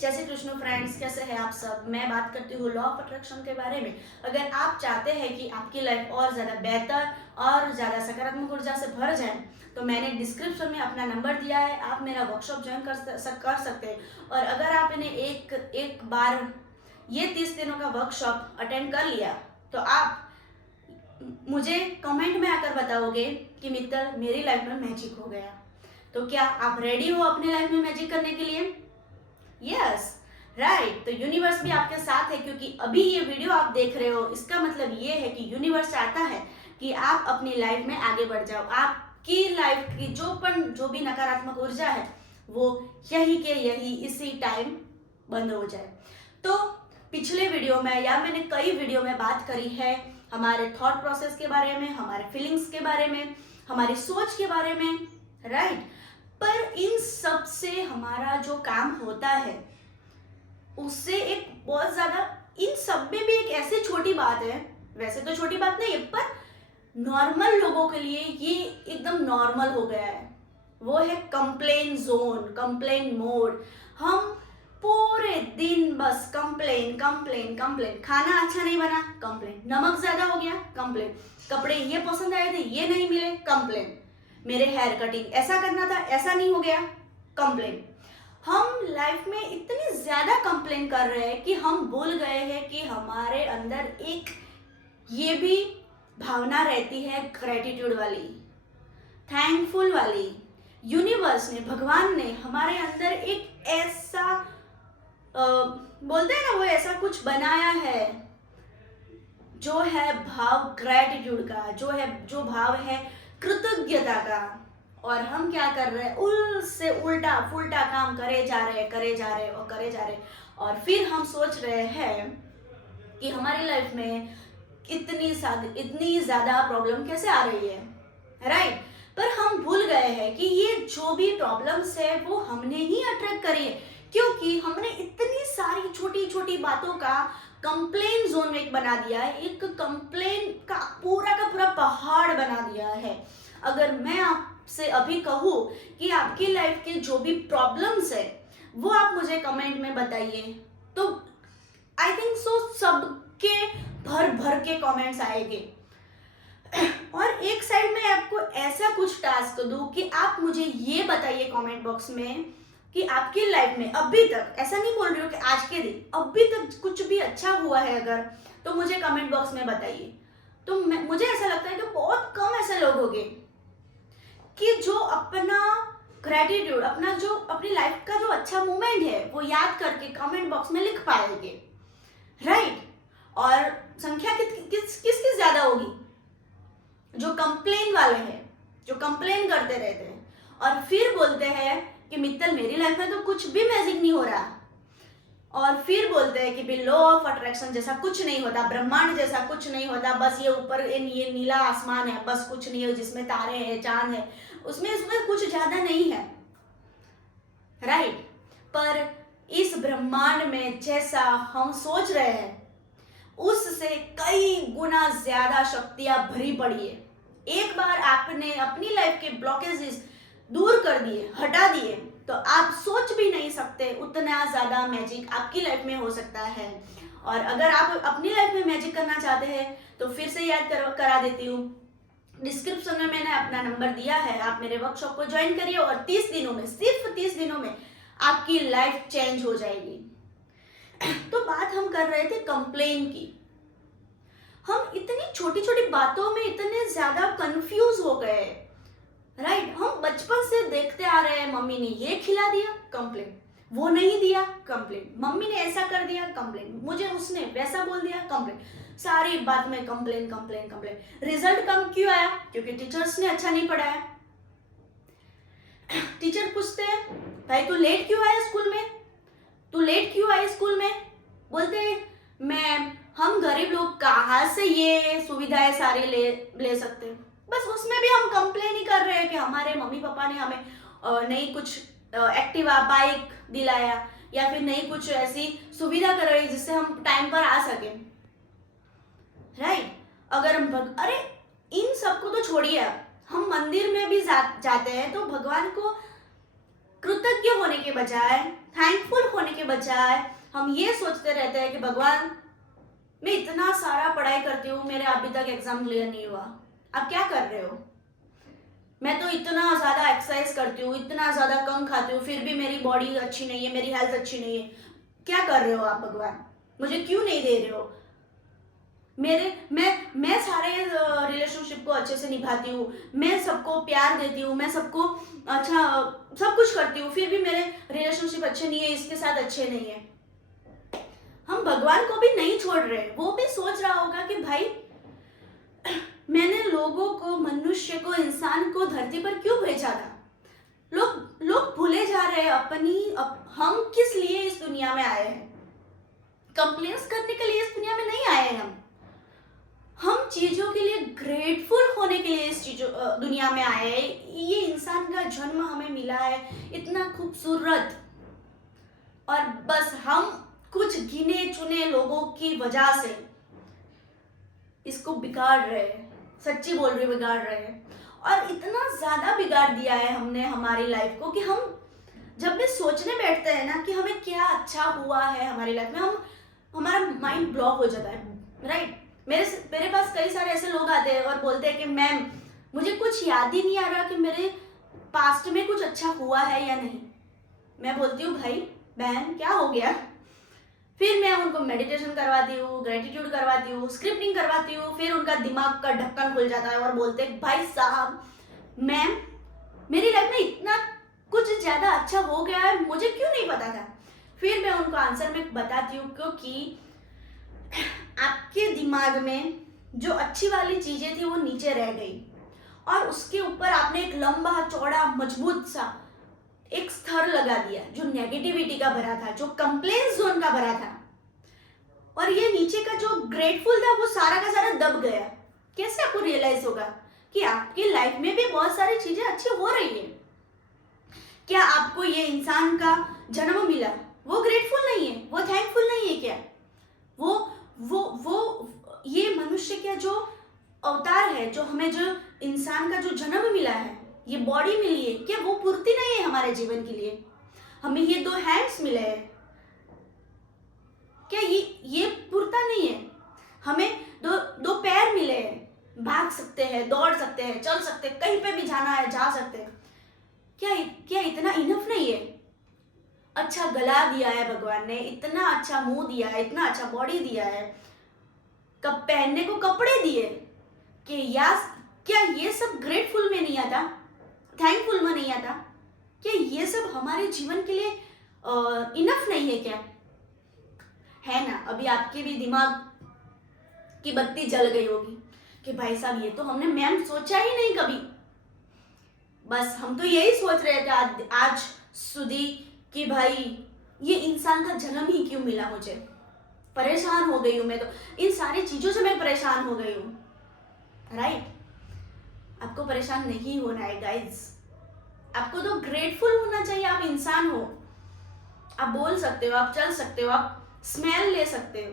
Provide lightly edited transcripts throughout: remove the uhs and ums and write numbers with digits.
जय श्री कृष्ण फ्रेंड्स, कैसे हैं आप सब। मैं बात करती हूँ लॉ ऑफ अट्रैक्शन के बारे में। अगर आप चाहते हैं कि आपकी लाइफ और ज़्यादा बेहतर और ज़्यादा सकारात्मक ऊर्जा से भर जाए, तो मैंने डिस्क्रिप्शन में अपना नंबर दिया है, आप मेरा वर्कशॉप ज्वाइन कर सकते हैं। और अगर आप इन्हें एक बार ये 30 दिनों का वर्कशॉप अटेंड कर लिया, तो आप मुझे कमेंट में आकर बताओगे कि मित्तल मेरी लाइफ में मैजिक हो गया। तो क्या आप रेडी हो अपनी लाइफ में मैजिक करने के लिए? Yes, right. तो यूनिवर्स भी आपके साथ है, क्योंकि अभी ये वीडियो आप देख रहे हो, इसका मतलब ये है कि यूनिवर्स चाहता है कि आप अपनी लाइफ में आगे बढ़ जाओ। आपकी लाइफ की जो भी नकारात्मक ऊर्जा है, वो यही के यही इसी टाइम बंद हो जाए। तो पिछले वीडियो में या मैंने कई वीडियो में बात करी है हमारे थॉट प्रोसेस के बारे में, हमारे फीलिंग्स के बारे में, हमारी सोच के बारे में, राइट। पर इन सब से हमारा जो काम होता है, उससे एक बहुत ज्यादा, इन सब में भी एक ऐसी छोटी बात है, वैसे तो छोटी बात नहीं है, पर नॉर्मल लोगों के लिए ये एकदम नॉर्मल हो गया है। वो है कंप्लेन जोन, कंप्लेन मोड। हम पूरे दिन बस कंप्लेन कंप्लेन कंप्लेन। खाना अच्छा नहीं बना, कंप्लेन। नमक ज्यादा हो गया, कंप्लेन। कपड़े ये पसंद आए थे, ये नहीं मिले, कंप्लेन। मेरे हेयर कटिंग ऐसा करना था, ऐसा नहीं हो गया, कंप्लेन। हम लाइफ में इतनी ज्यादा कंप्लेन कर रहे हैं कि हम भूल गए हैं कि हमारे अंदर एक ये भी भावना रहती है, ग्रेटिट्यूड वाली, थैंकफुल वाली। यूनिवर्स ने, भगवान ने हमारे अंदर एक ऐसा बोलते हैं ना, वो ऐसा कुछ बनाया है जो है भाव ग्रेटिट्यूड का, जो भाव है कृतज्ञता का। और हम क्या कर रहे हैं, उससे उल्टा फुल्टा काम करे जा रहे और करे जा रहे। और फिर हम सोच रहे हैं कि हमारी लाइफ में इतनी ज्यादा प्रॉब्लम कैसे आ रही है, राइट। पर हम भूल गए हैं कि ये जो भी प्रॉब्लम्स है वो हमने ही अट्रैक्ट करी है, क्योंकि हमने इतनी सारी छोटी छोटी बातों का कंप्लेन जोन में एक बना दिया है, एक कंप्लेन का पूरा पहाड़ बना दिया है। अगर मैं आपसे अभी कहूँ कि आपकी लाइफ के जो भी प्रॉब्लम्स है वो आप मुझे कमेंट में बताइए, तो आई थिंक सो सबके भर भर के कमेंट्स आएंगे। और एक साइड में आपको ऐसा कुछ टास्क दूं कि आप मुझे ये बताइए कमेंट बॉक्स में कि आपकी लाइफ में अभी तक, ऐसा नहीं बोल रही हूँ कि आज के दिन, अभी तक कुछ भी अच्छा हुआ है अगर, तो मुझे कमेंट बॉक्स में बताइए। तो मुझे ऐसा लगता है कि बहुत कम ऐसे लोग होंगे कि जो अपना ग्रेटिट्यूड, अपनी लाइफ का जो अच्छा मोमेंट है वो याद करके कमेंट बॉक्स में लिख पाएंगे, राइट। और संख्या किसकी ज्यादा होगी? जो कंप्लेन वाले हैं, जो कंप्लेन करते रहते हैं और फिर बोलते हैं कि मित्तल मेरी लाइफ में तो कुछ भी मैजिक नहीं हो रहा। और फिर बोलते हैं कि भी लॉ ऑफ अट्रैक्शन जैसा कुछ नहीं होता, ब्रह्मांड जैसा कुछ नहीं होता, बस ये ऊपर ये नीला आसमान है, बस कुछ नहीं है, जिसमें तारे हैं, चांद है, उसमें कुछ ज्यादा नहीं है, राइट। पर इस ब्रह्मांड में जैसा हम सोच रहे हैं, उससे कई गुना ज्यादा शक्तियां भरी पड़ी है। एक बार आपने अपनी लाइफ के ब्लॉकेजेस दूर कर दिए, हटा दिए, तो आप सोच भी नहीं सकते उतना ज्यादा मैजिक आपकी लाइफ में हो सकता है। और अगर आप अपनी लाइफ में मैजिक करना चाहते हैं तो फिर से याद करा देती हूँ, डिस्क्रिप्शन में मैंने अपना नंबर दिया है, आप मेरे वर्कशॉप को ज्वाइन करिए और 30 दिनों में, सिर्फ 30 दिनों में आपकी लाइफ चेंज हो जाएगी। तो बात हम कर रहे थे कंप्लेन की। हम इतनी छोटी छोटी बातों में इतने ज्यादा कंफ्यूज हो गए, राइट। हम बचपन से देखते आ रहे हैं, मम्मी ने ये खिला दिया, कंप्लेन। वो नहीं दिया, कंप्लेन। मम्मी ने ऐसा कर दिया, कंप्लेन। मुझे उसने वैसा बोल दिया, कंप्लेन। सारी बात में कंप्लेन कंप्लेन कंप्लेन। रिजल्ट कम क्यों आया? क्योंकि टीचर्स ने अच्छा नहीं पढ़ाया। टीचर पूछते हैं, भाई तू लेट क्यों आया स्कूल में, तू लेट क्यों आई स्कूल में? बोलते हैं, मैम हम गरीब लोग कहाँ से ये सुविधाएं सारी ले सकते हैं। बस उसमें भी हम कंप्लेन ही कर रहे हैं कि हमारे मम्मी पापा ने हमें नहीं कुछ एक्टिवा बाइक दिलाया, या फिर नहीं कुछ ऐसी सुविधा कर रही जिससे हम टाइम पर आ सके, राइट। अगर हम अरे इन सबको तो छोड़िए, हम मंदिर में भी जाते हैं तो भगवान को कृतज्ञ होने के बजाय, थैंकफुल होने के बजाय हम ये सोचते रहते हैं कि भगवान, मैं इतना सारा पढ़ाई करती हूँ, मेरे अभी तक एग्जाम क्लियर नहीं हुआ, आप क्या कर रहे हो? मैं तो इतना ज़्यादा एक्सरसाइज करती हूँ, इतना ज़्यादा कम खाती हूँ, फिर भी मेरी बॉडी अच्छी नहीं है, मेरी हेल्थ अच्छी नहीं है, क्या कर रहे हो आप भगवान? मुझे क्यों नहीं दे रहे हो? मेरे मैं सारे रिलेशनशिप को अच्छे से निभाती हूँ, मैं सबको प्यार देती हूँ, मैं सबको अच्छा सब कुछ करती हूँ, फिर भी मेरे रिलेशनशिप अच्छे नहीं है, इसके साथ अच्छे नहीं है। हम भगवान को भी नहीं छोड़ रहे, वो भी सोच रहा होगा कि भाई मैंने लोगों को, मनुष्य को, इंसान को धरती पर क्यों भेजा था? लोग भूले जा रहे हैं हम किस लिए इस दुनिया में आए हैं। कंप्लेंट्स करने के लिए इस दुनिया में नहीं आए हैं हम चीजों के लिए ग्रेटफुल होने के लिए इस दुनिया में आए हैं। ये इंसान का जन्म हमें मिला है इतना खूबसूरत, और बस हम कुछ गिने चुने लोगों की वजह से इसको बिगाड़ रहे हैं। सच्ची बोल रही, बिगाड़ रहे हैं। और इतना ज्यादा बिगाड़ दिया है हमने हमारी लाइफ को कि हम जब भी सोचने बैठते हैं ना कि हमें क्या अच्छा हुआ है हमारी लाइफ में, हमारा माइंड ब्लॉक हो जाता है, राइट। मेरे पास कई सारे ऐसे लोग आते हैं और बोलते हैं कि मैम, मुझे कुछ याद ही नहीं आ रहा कि मेरे पास्ट में कुछ अच्छा हुआ है या नहीं। मैं बोलती हूँ भाई बहन क्या हो गया? फिर मैं उनको मेडिटेशन करवाती हूँ, ग्रेटिट्यूड करवाती हूँ, स्क्रिप्टिंग करवाती हूँ, फिर उनका दिमाग का ढक्कन खुल जाता है और बोलते हैं भाई साहब मैम, मेरी लाइफ में इतना कुछ ज्यादा अच्छा हो गया है, मुझे क्यों नहीं पता था? फिर मैं उनको आंसर में बताती हूँ क्योंकि आपके दिमाग में जो अच्छी वाली चीजें थी वो नीचे रह गई और उसके ऊपर आपने एक लंबा चौड़ा मजबूत सा एक स्तर लगा दिया जो नेगेटिविटी का भरा था, जो कंप्लेंट जोन का भरा था, और ये नीचे का जो ग्रेटफुल था वो सारा का सारा दब गया। कैसे आपको रियलाइज होगा कि आपकी लाइफ में भी बहुत सारी चीजें अच्छी हो रही है? क्या आपको ये इंसान का जन्म मिला वो ग्रेटफुल नहीं है, वो थैंकफुल नहीं है क्या? वो ये मनुष्य का जो अवतार है, जो हमें जो इंसान का जो जन्म मिला है, ये बॉडी मिली है, क्या वो पूर्ति नहीं है हमारे जीवन के लिए? हमें ये 2 हैंड्स मिले हैं, क्या ये पूर्ता नहीं है? हमें दो पैर मिले हैं, भाग सकते हैं, दौड़ सकते हैं, चल सकते हैं, कहीं पे भी जाना है जा सकते हैं, क्या इतना इनफ नहीं है? अच्छा गला दिया है भगवान ने, इतना अच्छा मुंह दिया है, इतना अच्छा बॉडी दिया है, कब पहनने को कपड़े दिए, कि क्या ये सब ग्रेटफुल में नहीं आता, थैंकफुल में नहीं आता? क्या ये सब हमारे जीवन के लिए इनफ नहीं है क्या? है ना? अभी आपके भी दिमाग की बत्ती जल गई होगी कि भाई साहब ये तो हमने मैम सोचा ही नहीं कभी। बस हम तो यही सोच रहे थे आज सुधी कि भाई ये इंसान का जन्म ही क्यों मिला मुझे। परेशान हो गई हूँ मैं, तो इन सारी चीजों से मैं परेशान हो गई हूँ, राइट। आपको परेशान नहीं होना है गाइज, आपको तो ग्रेटफुल होना चाहिए। आप इंसान हो, आप बोल सकते हो, आप चल सकते हो, आप स्मेल ले सकते हो।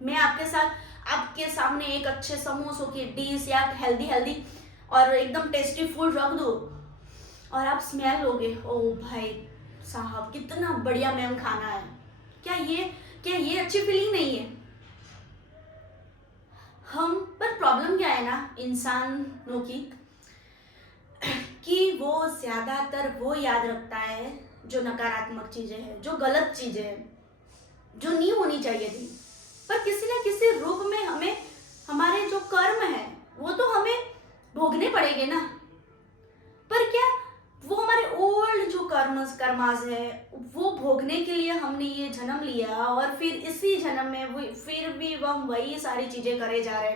मैं आपके सामने एक अच्छे समोसों की डिश या हेल्दी और एकदम टेस्टी फूड रख दो और आप स्मेल लोगे, ओ भाई साहब कितना बढ़िया मैम खाना है। क्या ये अच्छी फीलिंग नहीं है? पर प्रॉब्लम क्या है ना इंसानों की, कि वो ज्यादातर वो याद रखता है जो नकारात्मक चीजें हैं, जो गलत चीजें हैं, जो नहीं होनी चाहिए थी। पर किसी ना किसी रूप में हमें हमारे जो कर्म है वो तो हमें भोगने पड़ेंगे ना। पर क्या वो हमारे ओल्ड जो कर्मास है वो भोगने के लिए हमने ये जन्म लिया और फिर इसी जन्म में फिर भी हम वही सारी चीजें करे जा रहे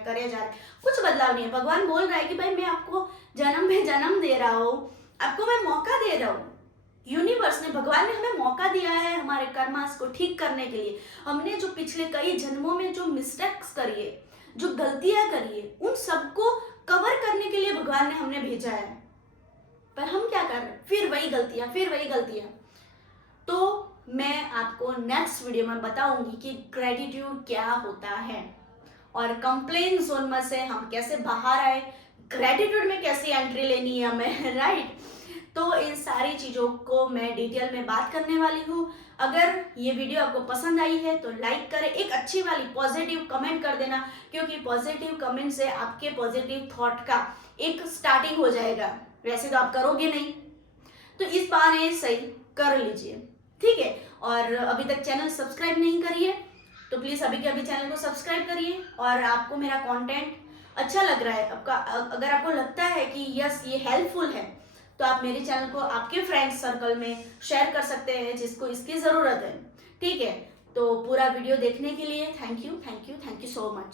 कुछ बदलाव नहीं है। भगवान बोल रहा है कि भाई मैं आपको जन्म में जन्म दे रहा हूँ, आपको मैं मौका दे रहा हूँ। यूनिवर्स ने, भगवान ने हमें मौका दिया है हमारे कर्मास को ठीक करने के लिए। हमने जो पिछले कई जन्मों में जो मिस्टेक्स करी है, जो गलतियां करी है, उन सबको कवर करने के लिए भगवान ने हमने भेजा है। पर हम क्या कर रहे हैं? फिर वही गलतियां। तो मैं आपको नेक्स्ट वीडियो में बताऊंगी कि ग्रेटिट्यूड क्या होता है और कंप्लेन जोन में से हम कैसे बाहर आए, ग्रेटिट्यूड में कैसी एंट्री लेनी है हमें, राइट। तो तो इन सारी चीज़ों को मैं डिटेल में बात करने वाली हूँ। अगर ये वीडियो आपको पसंद आई है तो लाइक करें, एक अच्छी वाली पॉजिटिव कमेंट कर देना, क्योंकि पॉजिटिव कमेंट से आपके पॉजिटिव थॉट का एक स्टार्टिंग हो जाएगा। वैसे तो आप करोगे नहीं, तो इस बहाने सही कर लीजिए, ठीक है। और अभी तक चैनल सब्सक्राइब नहीं करिए तो प्लीज़ अभी के अभी चैनल को सब्सक्राइब करिए। और आपको मेरा कंटेंट अच्छा लग रहा है, अगर आपको लगता है कि यस ये हेल्पफुल है, तो आप मेरे चैनल को आपके फ्रेंड्स सर्कल में शेयर कर सकते हैं जिसको इसकी ज़रूरत है, ठीक है। तो पूरा वीडियो देखने के लिए थैंक यू सो मच।